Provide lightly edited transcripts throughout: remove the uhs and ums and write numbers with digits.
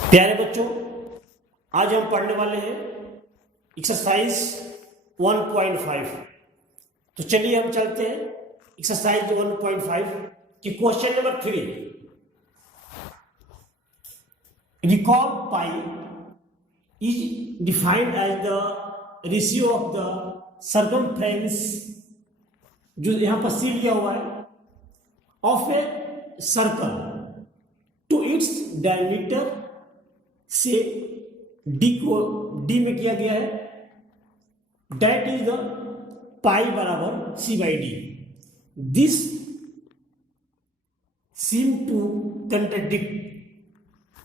प्यारे बच्चों, आज हम पढ़ने वाले हैं एक्सरसाइज 1.5। तो चलिए हम चलते हैं एक्सरसाइज 1.5 की question number 3। Recall pi is defined as the ratio of the circumference, जो यहां पर सी लिया हुआ है, of a circle to its diameter से डी को डी में किया गया है, डेट इज द पाई बराबर C by D. This seem to contradict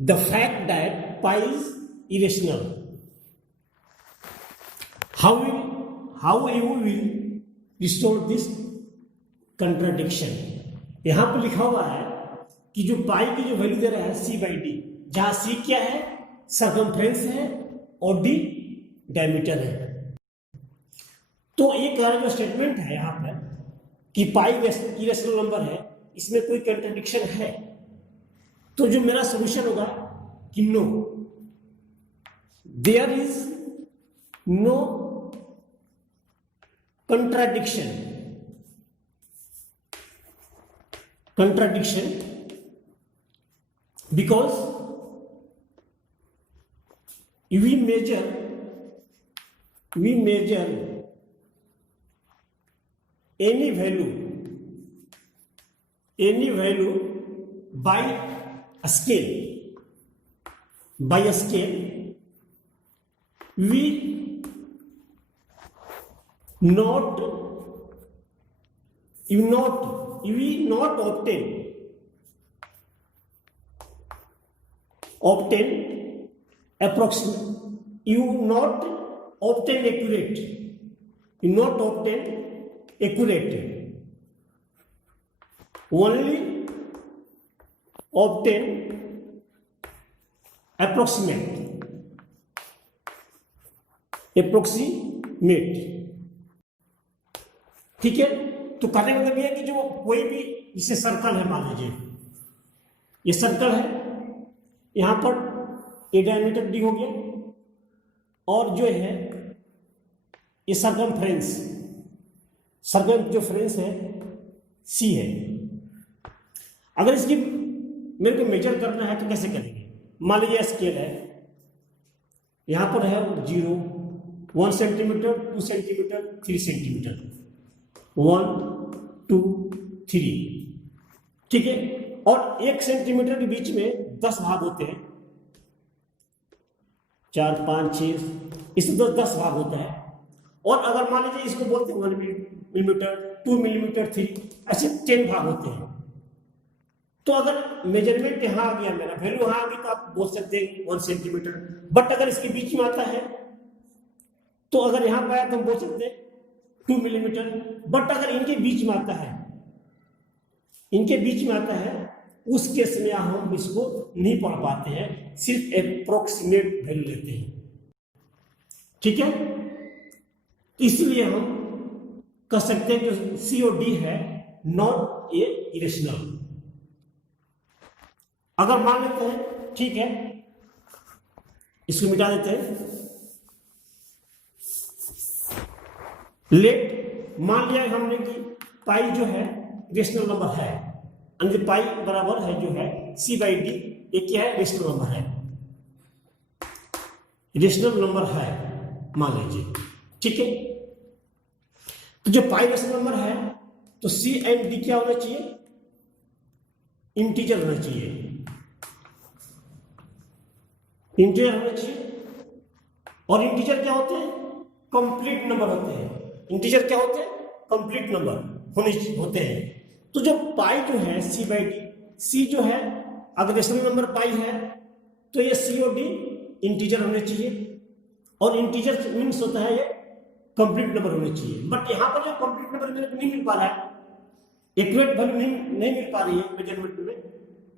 the fact that pi is irrational. How you will restore this contradiction. यहां पर लिखा हुआ है कि जो पाई की जो वैल्यू दे रहा है सी बाई डी, जहां सी क्या है, सर्कमफ्रेंस है, और डी डायमीटर है। तो ये कह रहा जो स्टेटमेंट है यहां पर कि पाई इरेशनल नंबर है, इसमें कोई कंट्राडिक्शन है। तो जो मेरा सॉल्यूशन होगा कि no, there is no contradiction because we measure any value by a scale. We not obtain approximate, you not obtain accurate, only obtain approximate। ठीक है। तो कहने का मतलब यह है कि जो कोई भी इसे सर्कल है, मान लीजिए ये सर्कल है, यहां पर ए डायमीटर डी हो गया, और जो है ये सर्कमफ्रेंस जो फ्रेंस है सी है। अगर इसकी मेरे को मेजर करना है तो कैसे करेंगे। मान लीजिए स्केल है, यहां पर है 0, 1 सेंटीमीटर, 2 सेंटीमीटर, 3 सेंटीमीटर, 1, 2, 3। ठीक है। और 1 सेंटीमीटर के बीच में 10 भाग होते हैं, 4, 5, 6, इसमें 10 भाग होता है। और अगर मान लीजिए इसको बोलते हैं 1 मिलीमीटर, 2 मिलीमीटर, 3, ऐसे 10 भाग होते हैं। तो अगर मेजरमेंट यहां आ गया, मेरा वैल्यू यहां आ गई, तो आप बोल सकते हैं 1 सेंटीमीटर। बट अगर इसके बीच में आता है, तो अगर यहां पर आया तो हम बोल सकते हैं 2 मिलीमीटर। बट अगर इनके बीच में आता है, उस केस में हम इसको नहीं पढ़ पाते हैं, सिर्फ अप्रोक्सीमेट वैल्यू लेते हैं। ठीक है। इसलिए हम कह सकते हैं कि सी और डी है नॉट ए इरेशनल। अगर मान लेते हैं, ठीक है, इसको मिटा देते हैं। लेट मान लिया हमने कि पाई जो है रेशनल नंबर है, पाई बराबर है जो है सी बाई डी। ये क्या है, रेशनल नंबर है, मान लीजिए। ठीक है। तो जो पाई रेशनल नंबर है, तो सी एंड डी क्या होना चाहिए, इंटीजर होना चाहिए। और इंटीजर क्या होते हैं, कंप्लीट नंबर होते हैं। कंप्लीट नंबर होते हैं। तो जो पाई जो है सी बाई डी, सी जो है अगर रेशनल नंबर पाई है, तो ये सी और डी इंटीजर होने चाहिए। और इंटीजर मीन्स होता है ये कंप्लीट नंबर होने चाहिए। बट यहां पर जो कंप्लीट नंबर मेरे को नहीं मिल पा रहा है, एक्यूरेट वैल्यू नहीं मिल पा रही है,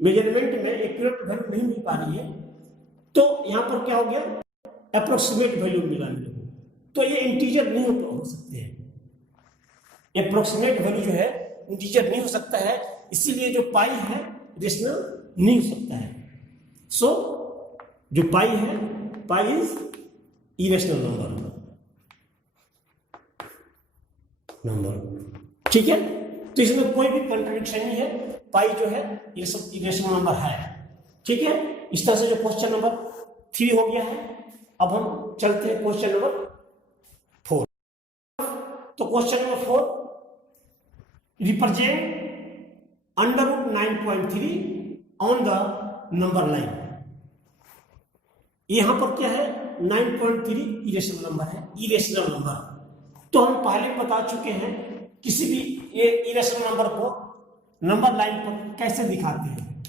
मेजरमेंट में एक्यूरेट वैल्यू नहीं मिल पा रही है। तो यहां पर क्या हो गया, अप्रोक्सीमेट वैल्यू मिला मेरे को। तो ये इंटीजर नहीं हो सकते हैं, अप्रोक्सीमेट वैल्यू जो है इंटीजर नहीं हो सकता है, इसीलिए जो पाई है रेशनल नहीं हो सकता है। सो जो पाई है, पाई इज इरेशनल नंबर, ठीक है। तो इसमें कोई भी कॉन्ट्रडिक्शन नहीं है, पाई जो है ये सब इरेशनल नंबर है, ठीक है। इस तरह से जो क्वेश्चन नंबर 3 हो गया है। अब हम चलते हैं क्वेश्चन नंबर 4। तो question number 4, represent √9.3 on the number line. यहां पर क्या है, 9.3 इरेशनल नंबर है, इरेशनल नंबर। तो हम पहले बता चुके हैं किसी भी ये इरेशनल नंबर को नंबर लाइन पर कैसे दिखाते हैं।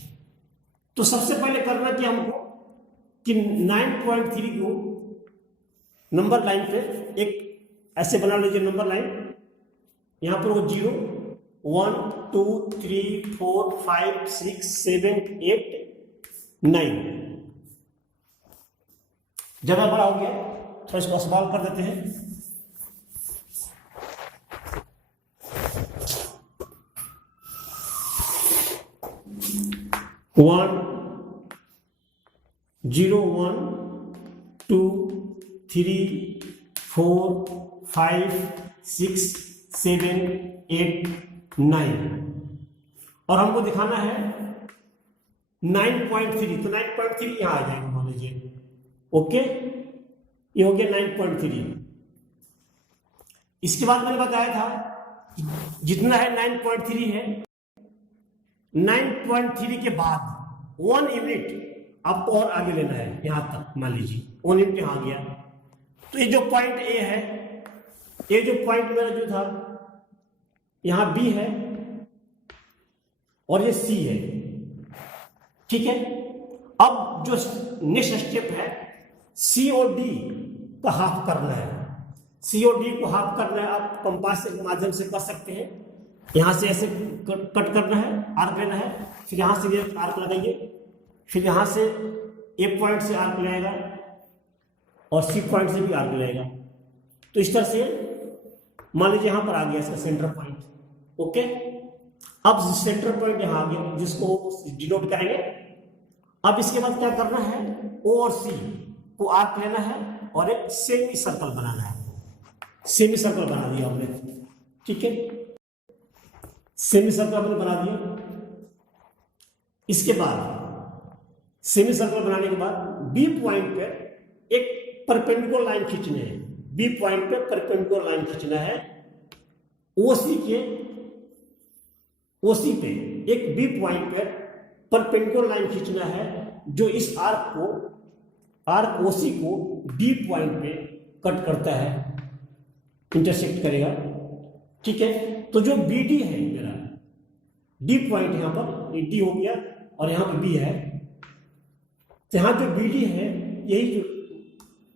तो सबसे पहले करना क्या हमको कि 9.3 को नंबर लाइन पे एक ऐसे बना लीजिए नंबर लाइन। यहां पर वो 0 1 2 3 4 5 6 7 8 9 ज्यादा बड़ा हो गया, थोड़ा इसको सवाल कर देते हैं। वन 0 1 2 3 4 5 6 7 8 9 और हमको दिखाना है 9.3। तो 9.3 यहां आ जाएगा, मान लीजिए। ओके, ये हो गया 9.3। इसके बाद मैंने बताया था जितना है 9.3 है, 9.3 के बाद 1 यूनिट आपको और आगे लेना है, यहां तक मान लीजिए 1 यूनिट यहां आ गया। तो ये जो पॉइंट ए है, ये जो पॉइंट मेरा जो था यहां बी है और ये सी है, ठीक है। अब जो नेक्स्ट स्टेप है, सी और डी का हाफ करना है। सी और डी को हाफ करना है, आप कंपास के माध्यम से कर सकते हैं। यहां से ऐसे कट करना है, आर्क लेना है, फिर यहां से ये आर्क लगाइए, फिर यहां से ए पॉइंट से आर्क लगाएगा और सी पॉइंट से भी आर्क लगाएगा। तो इस तरह से मान लीजिए यहां पर आ गया इसका सेंटर पॉइंट। ओके, अब सेंटर पॉइंट यहां आ गया जिसको डिनोट करेंगे। अब इसके बाद क्या करना है, ओ और सी को आर्क लेना है और एक सेमी सर्कल बनाना है। सेमी सर्कल बना दिया हमने, ठीक है। सेमी सर्कल हमने बना दिया। इसके बाद सेमी सर्कल बनाने के बाद बी पॉइंट पे एक परपेंडिकुलर लाइन खींचनी है। बी पॉइंट पे परपेंडिकुलर लाइन खींचना है। ओसी पे एक बी पॉइंट पे परपेंडिकुलर लाइन खींचना है जो इस आर्क ओसी को डी पॉइंट पे कट करता है, इंटरसेक्ट करेगा, ठीक है। तो जो बी डी है मेरा डी पॉइंट, यहां पर डी हो गया और यहां पर बी है। तो यहां जो बी डी है, यही जो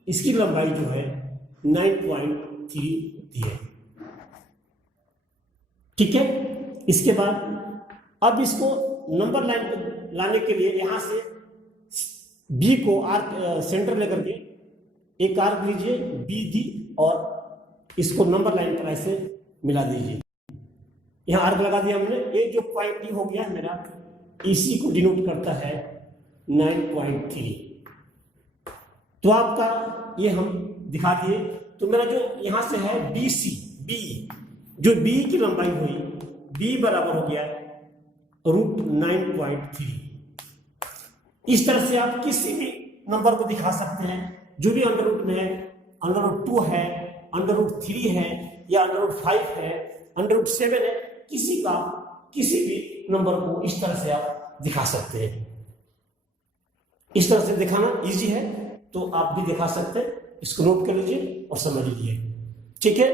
इसकी लंबाई जो है 9.3 होती है, ठीक है। इसके बाद अब इसको नंबर लाइन पे लाने के लिए यहां से बी को आर्क सेंटर लेकर के एक आर्क लीजिए बी डी और इसको नंबर लाइन पर ऐसे मिला दीजिए। यहां आर्क लगा दिया हमने। ये जो पॉइंट डी हो गया मेरा, इसी को डिनोट करता है 9.3। तो आपका ये हम दिखा दिए। तो मेरा जो यहां से है बी सी, बी जो बी की लंबाई हुई, बी बराबर हो गया √9.3। इस तरह से आप किसी भी नंबर को दिखा सकते हैं, जो भी अंडर रूट में है, √2 है, √3 है या √5 है, √7 है, किसी भी नंबर को इस तरह से आप दिखा सकते हैं। इस तरह से दिखाना इजी है, तो आप भी दिखा सकते हैं। इसको नोट कर लीजिए और समझ लीजिए, ठीक है।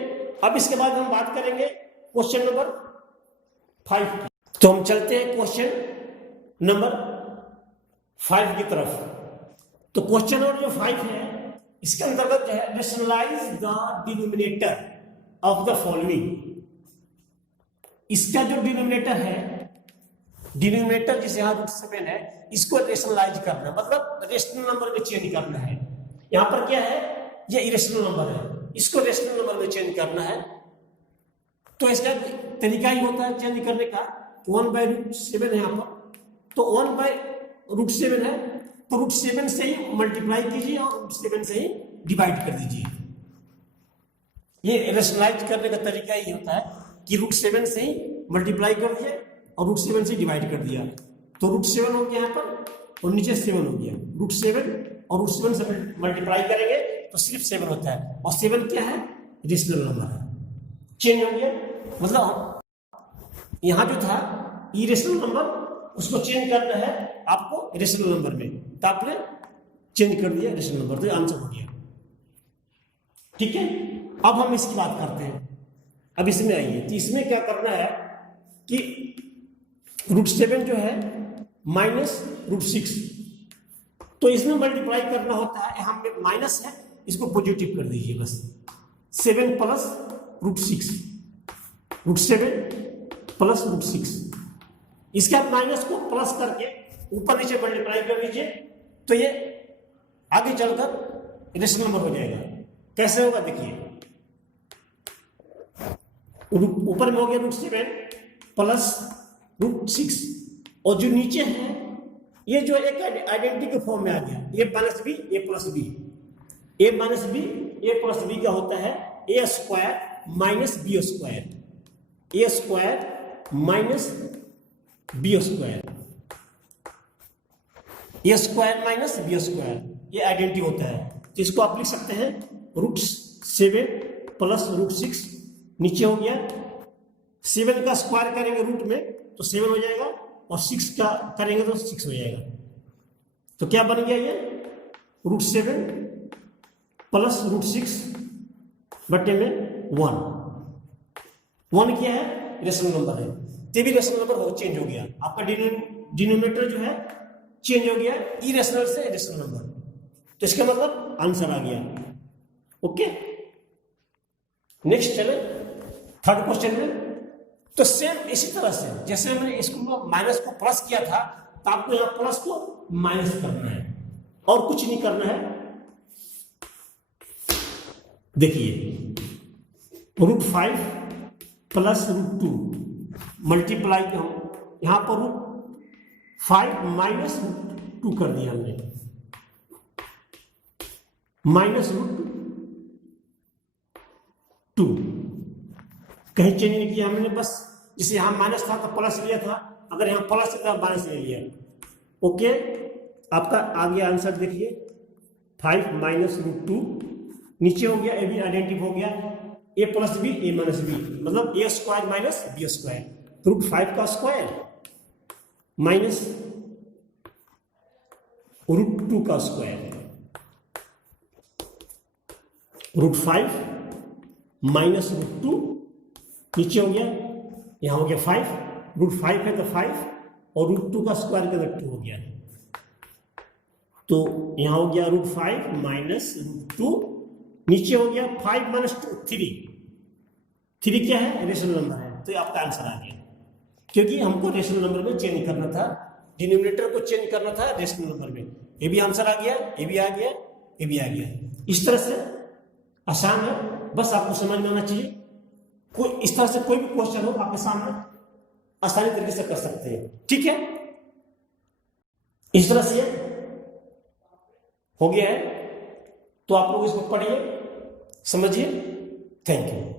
अब इसके बाद हम बात करेंगे क्वेश्चन नंबर 5 की। तो हम चलते हैं क्वेश्चन नंबर 5 की तरफ। तो क्वेश्चन नंबर जो 5 है, इसके अंतर्गत जो है, rationalise the denominator of the following. इसका जो डिनोमिनेटर है, डिनोमिनेटर जिसे यहां √7 है, इसको रेशनलाइज करना, मतलब रेशनल नंबर में चेंज करना है। यहां पर क्या है, ये इरेशनल नंबर है, इसको रेशनल नंबर में चेंज करना है। तो इसका तरीका ही होता है चेंज करने का। 1/√7 है यहां पर, तो 1/√7 है, तो रूट 7 से ही मल्टीप्लाई कीजिए और रूट 7 से ही डिवाइड कर दीजिए। ये रेशनलाइज करने का तरीका ये होता है कि रूट 7 से ही मल्टीप्लाई कर दिया और रूट 7 से डिवाइड कर दिया, तो रूट 7 हो गया यहाँ पर और नीचे 7 हो गया। रूट 7 और रूट 7 से मल्टीप्लाई करेंगे तो सिर्फ 7 होता है, और 7 क्या है? रेशनल नंबर है, चेंज हो गया। मतलब यहाँ जो था इरेशनल नंबर, उसको चेंज करना है आपको रेशनल नंबर में, तो आपने चेंज कर दिया रेशनल नंबर, तो आंसर हो गया। ठीक है, अब हम इसकी बात करते हैं। अब इसमें आइए, तो इसमें क्या करना है कि रूट 7 जो है माइनस रूट 6, तो इसमें मल्टीप्लाई करना होता है, यहाँ पे माइनस है, इसको पॉजिटिव कर दीजिए बस। 7 plus root 6, root 7 plus root 6, इसके आप माइनस को प्लस करके ऊपर नीचे मल्टीप्लाई कर दीजिए, तो ये आगे चलकर रेशनल नंबर हो जाएगा। कैसे होगा देखिए, ऊपर में हो गया रूट 7 प्लस रूट 6, और जो नीचे है ये जो एक आइडेंटिटी के फॉर्म में आ गया, ए minus B A plus B, A minus B A plus B का होता है ए स्क्वायर माइनस बी स्क्वायर, ए स्क्वायर माइनस बी स्क्वायर, ए स्क्वायर माइनस बी स्क्वायर, ये आइडेंटिटी होता है। तो इसको आप लिख सकते हैं रूट 7 प्लस रूट 6, नीचे हो गया 7 का स्क्वायर करेंगे रूट में तो 7 हो जाएगा, और 6 का करेंगे तो 6 हो जाएगा। तो क्या बन गया ये? रूट 7 प्लस रूट 6 बटे में 1 क्या है? रेशनल नंबर है, ये भी रेशनल नंबर हो चेंज हो गया, आपका डिनोमिनेटर जो है चेंज हो गया इरेशनल से रेशनल नंबर, तो इसका मतलब आंसर आ गया। ओके, नेक्स्ट चले थर्ड क्वेश्चन में। तो सेम इसी तरह से जैसे मैंने इसको माइनस को प्लस किया था, तो आपको यहाँ प्लस को माइनस करना है और कुछ नहीं करना है। देखिए रूट 5 प्लस रूट 2 मल्टीप्लाई का यहां पर रूट 5 माइनस रूट 2 कर दिया हमने, माइनस रूट 2, कहीं चेंज नहीं किया हमने, बस जैसे यहां माइनस था तो प्लस लिया था, अगर यहां प्लस था माइनस ले लिया। ओके, आपका आ गया आंसर। देखिए 5 माइनस रूट 2 नीचे हो गया, ए भी आइडेंटिटी हो गया, A plus B A minus B, मतलब A square minus B square, root 5 का स्क्वायर माइनस रूट 2 का स्क्वायर, रूट 5 माइनस रूट 2 नीचे हो गया, यहां हो गया 5, रूट 5 है तो 5 और रूट 2 का स्क्वायर का 2 हो गया, तो यहां हो गया रूट 5 माइनस रूट 2, नीचे हो गया 5 माइनस 2 3 क्या है? रेशनल नंबर है, तो आपका आंसर आ गया, क्योंकि हमको रेशनल नंबर में चेंज करना था, डिनोमिनेटर को चेंज करना था रेशनल नंबर में। ये भी आंसर आ गया, ये भी आ गया, ये भी आ गया। इस तरह से आसान है, बस आपको समझ में आना चाहिए। कोई इस तरह से कोई भी क्वेश्चन हो आपके सामने आसानी तरीके से कर सकते हैं। ठीक है, इस तरह से हो गया है, तो आप लोग इसको पढ़िए, समझिए। Thank you.